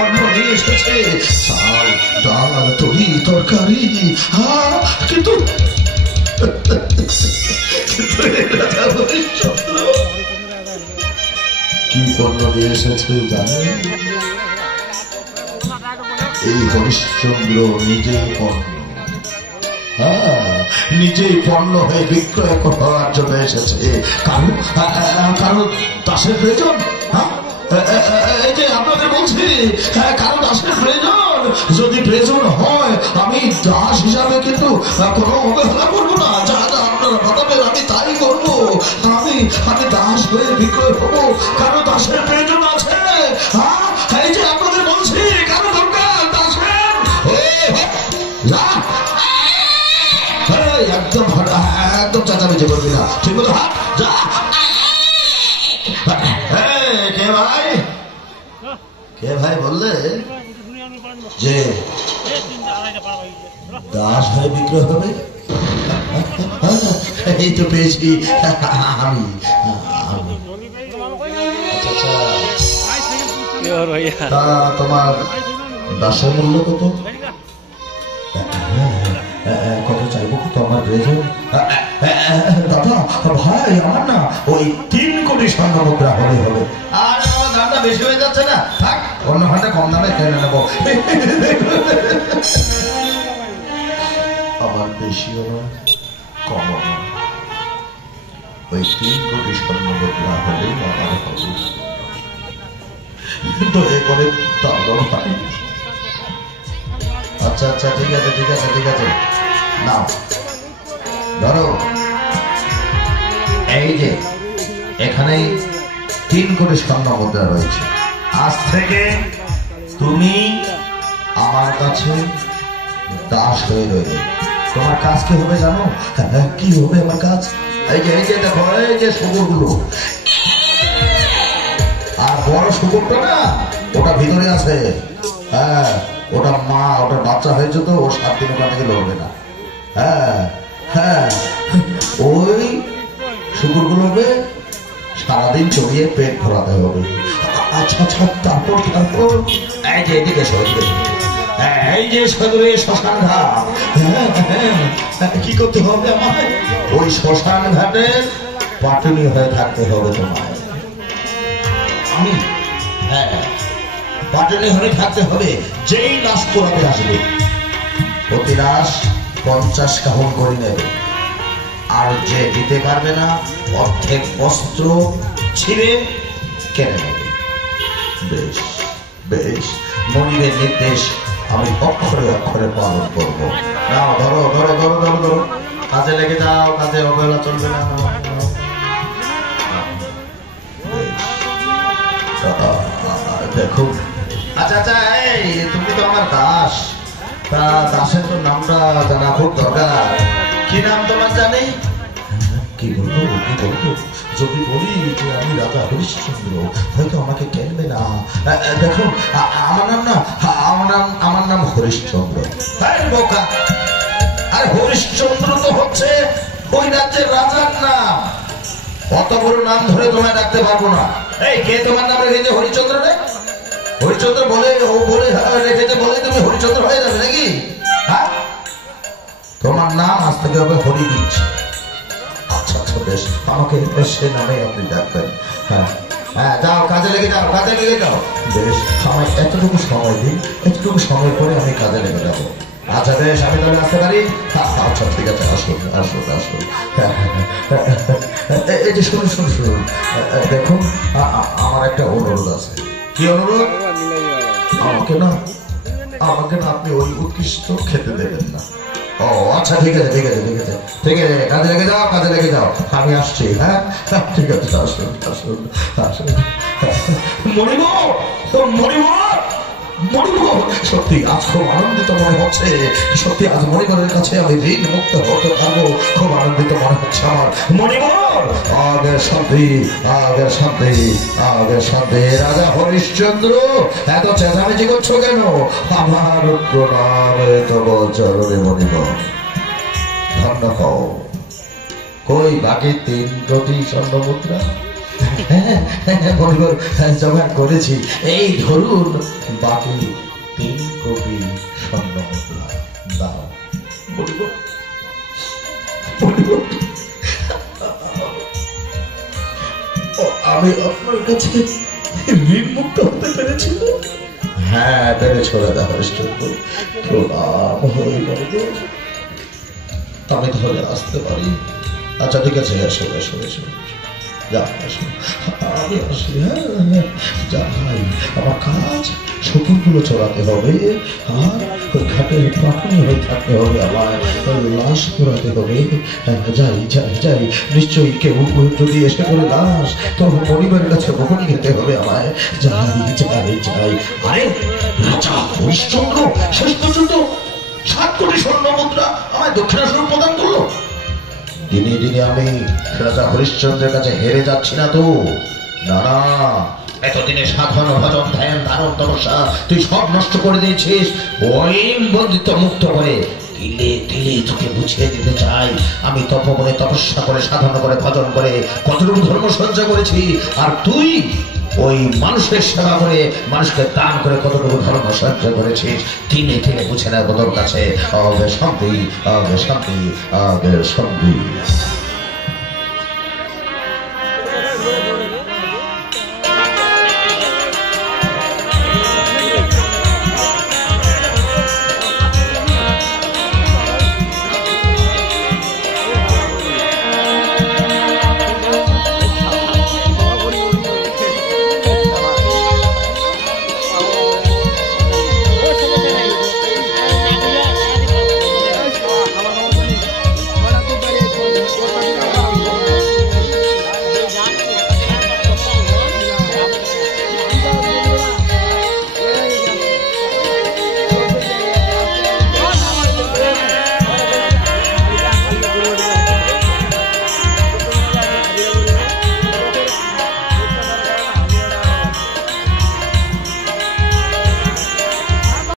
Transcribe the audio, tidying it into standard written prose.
পণ্য নিয়ে এসেছে, চাল ডাল তরি তরকারি, কিন্তু কি পণ্য নিয়ে এসেছে জানেন? এই হরিশ্চন্দ্র নিজেই পণ্য, নিজেই পণ্য হয়ে বিক্রয় করার জন্য এসেছে। কারণ দাসের প্রয়োজন, এই যে আপনাদের বলছি, কারণ দাসের প্রয়োজন। যদি প্রয়োজন হয় আমি দাস হিসাবে কিন্তু কোনো অবহেলা করবো না। যা যা আপনারা বলবেন আমি তাই করবো। আমি দাস হয়ে বিক্রয় হবো, কারণ দাসের প্রয়োজন আছে। এই যে আপনাদের বলছি, কারো দরকার দাসের, একদম একদম চাচামেচি করবি না, ঠিক মতো হাত যা। কে ভাই, কে ভাই বললে যে দাস হয়ে বিক্রয় হবে? এই তো পেয়েছি আমি। তোমার দাসের মূল্য কত? কত চাইবো, কত আমার প্রয়োজন? দাদা ভাই, আমার না ওই 3 কোটি স্বর্ণ মুদ্রা হলে হবে। আর আমার দামটা বেশি হয়ে যাচ্ছে না, থাক অন্য হাটে কম দামে কিনে নেবো। আমার বেশিও নয় কমও নয়, ওই 3 কোটি স্বর্ণ মুদ্রা হলেই আমার হবে। দয়া করে দাদা ভাই। আচ্ছা আচ্ছা, ঠিক আছে ঠিক আছে ঠিক আছে, নাও ধরো। এই যে এখানেই 3 কোটি স্বর্ণ মুদ্রা রয়েছে। আজ থেকে তুমি আমার কাছে দাস হয়ে রইলে। তোমার কাজ কি হবে জানো? কি হবে আমার কাজ? এই যে দেখো, এই যে শুকুরগুলো, আর বড় শুকুরটা না ওটা ভিতরে আছে। ওটা মা, ওটা বাচ্চা হয়েছে তো, ও 7 দিন ওখান থেকে লড়বে না। ওই শুকুরগুলোকে সারাদিন চড়িয়ে পেট ভরাতে হবে। আচ্ছা আচ্ছা, তারপর এই যে এদিকে এই যে সদরে শ্মশান ঘাট, কি করতে হবে আমায়? ওই শ্মশান ঘাটে পাটুনি হয়ে থাকতে হবে তোমায়। আমি পাটুনি হয়ে থাকতে হবে। যেই লাশ পোড়াতে আসবে প্রতি লাশ 50 কাহন করে নেবে। আর যে দিতে পারবে না অর্ধেক বস্ত্র ছিঁড়ে কেড়ে নেবে। বেশ বেশ, মনিবের নির্দেশ আমি অক্ষরে অক্ষরে পালন করবো। নাও ধরো ধরো ধরো ধরো ধরো, কাজে লেগে যাও, কাজে অবহেলা চলবে না। দেখো, আচ্ছা আচ্ছা, এই তুমি তো আমার দাস, তা দাসের তো নামটা জানা খুব দরকার। কি নাম তোমার জানি? কি বলবো কি বলবো? যদি বলি যে আমি রাজা হরিশ্চন্দ্র, হয়তো আমাকে কেনবে না। দেখো, আমার নাম হরিশ্চন্দ্র। বোকা, আর হরিশ্চন্দ্র তো হচ্ছে ওই রাজ্যের রাজার নাম। অত বড় নাম ধরে তোমায় ডাকতে পারবো না। এই কে তোমার নাম রেখেছে হরিশ্চন্দ্র রে? হরিশ্চন্দ্র বলে ও বলে রেখেছে বলে তুমি হরিশ্চন্দ্র হয়ে যাবে নাকি? হ্যাঁ, তোমার নাম আজ থেকে হবে হরিবীজ। আচ্ছা আচ্ছা, বেশ, আমাকে সে নামে আপনি ডাকবেন। হ্যাঁ হ্যাঁ, যাও কাজে লেগে যাও, কাজে লেগে যাও। বেশ, আমার এতটুকু সময় দিন, এতটুকু সময় পরে আমি কাজে লেগে যাবো। আচ্ছা বেশ, আমি তাহলে আসতে পারি? আচ্ছা ঠিক আছে, আসুন আসুন আসুন। এই যে শুনুন শুনুন শুনুন, দেখুন আমার একটা অনুরোধ আছে। কি অনুরোধ? আমাকে না আপনি ওই উৎকৃষ্ট খেতে দেবেন না। ও আচ্ছা, ঠিক আছে ঠিক আছে ঠিক আছে ঠিক আছে, কাজে লেগে যাও, কাজে লেগে যাও, আমি আসছি। হ্যাঁ ঠিক আছে, আসুন আসুন আসুন। মরিব মরিব মরিব, সত্যি আজ খুব আনন্দিত মনে হচ্ছে। সত্যি আজ মরিবরের কাছে আমি ঋণ মুক্ত হতে পারবো, খুব আনন্দিত মনে হচ্ছে আমার। মরিবর, আগের শান্তি আগের শান্তি আগের শান্তি। রাজা হরিশ্চন্দ্র, এত চেঁচামেচি করছো কেন? আমার প্রণাম তব চরণে মরিবর, ধন্য হও। কই বাকি 3 কোটি স্বর্ণ মুদ্রা? মনিবর জোগাড় করেছি। এই ধরুন বাকি 3 কোটি স্বর্ণ মুদ্রা দাও। মনিবর আমি আপনার কাছে ঋণ মুক্ত হতে পেরেছি। হ্যাঁ পেরেছ দাদা হরিশ্চন্দ্র, প্রণাম হই মনিবর। আমি তাহলে আসতে পারি? আচ্ছা ঠিক আছে, এসো এসো এসো, যা এসো, আমি আসি। হ্যাঁ যাই, আমার কাজ শকুনগুলো চড়াতে হবে, আর ওই ঘাটের পাখনি হয়ে থাকতে হবে, আমার লাশ পোড়াতে হবে। যাই যাই যাই, নিশ্চয়ই কেউ যদি এসে করে লাশ, তো মনিবের কাছে বকুনি খেতে হবে আমায়। যাই যাই যাই। আরে রাজা হরিশ্চন্দ্র শেষ পর্যন্ত 7 কোটি স্বর্ণ মুদ্রা আমায় দক্ষিণাস্বরূপ প্রদান করলো। দিনে দিনে আমি রাজা হরিশ্চন্দ্রের কাছে হেরে যাচ্ছি না তো? না না, এতদিনে সাধন ভজন ধ্যান ধারণ তপস্যা তুই সব নষ্ট করে দিয়েছিস। ওই বন্দিত্ব মুক্ত করে তিলে তিলে তোকে বুঝিয়ে দিতে চাই আমি তপবনে তপস্যা করে সাধন করে ভজন করে কতটুকু ধর্ম সঞ্চয় করেছি, আর তুই ওই মানুষের সেবা করে মানুষকে দান করে কতটুকু ধর্ম সঞ্চয় করেছিস। তিলে তিলে বুঝে নেব তোর কাছে। শান্তি শান্তি শান্তি।